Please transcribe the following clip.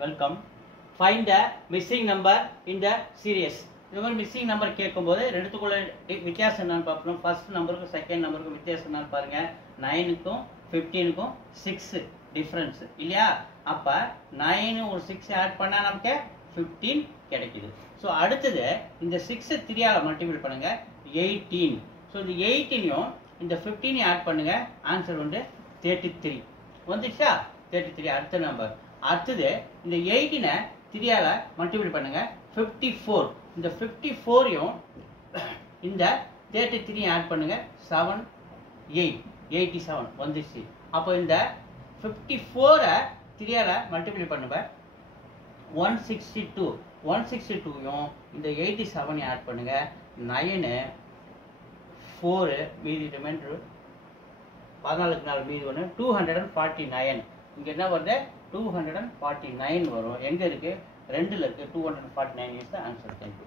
Welcome. Find the missing number in the series. இந்த மாதிரி missing number கேட்கும்போது ரெண்டுத்துக்குள்ள வித்தியாசம் என்னன்னு பார்க்கணும். ஃபர்ஸ்ட் நம்பருக்கும் செகண்ட் நம்பருக்கும் வித்தியாசம் என்னன்னு பாருங்க. 9க்கும் 15க்கும் 6 டிஃப்ரென்ஸ் இல்லையா? அப்போ 9 ஒரு 6 ஆட் பண்ணால் நமக்கு 15 கிடைக்குது. ஸோ அடுத்தது இந்த 6 3ஆல் மல்டிபிள் பண்ணுங்க 18. ஸோ இந்த 18யும் இந்த 15 ஆட் பண்ணுங்க, ஆன்சர் வந்து 33 வந்துச்சா? 33 அடுத்த நம்பர். அடுத்தது இந்த 18 3ஆல் மல்டிபிள் பண்ணுங்க 54. இந்த 54யும் இந்த 33 ஆட் பண்ணுங்க 7 8 87 வந்துச்சு. அப்போ இந்த 54 3ஆல் மல்டிபிள் பண்ணுங்க 162. 162யும் இந்த 87 ஆட் பண்ணுங்க 9 4 மீதி ரிமைண்டர் 14க்கு 4 மீதி ஒன்று 249. இங்கே என்ன வருது? 249 வரும். எங்கே இருக்குது? 2ல் இருக்குது. 249 இஸ் த ஆன்சர். தேங்க்யூ.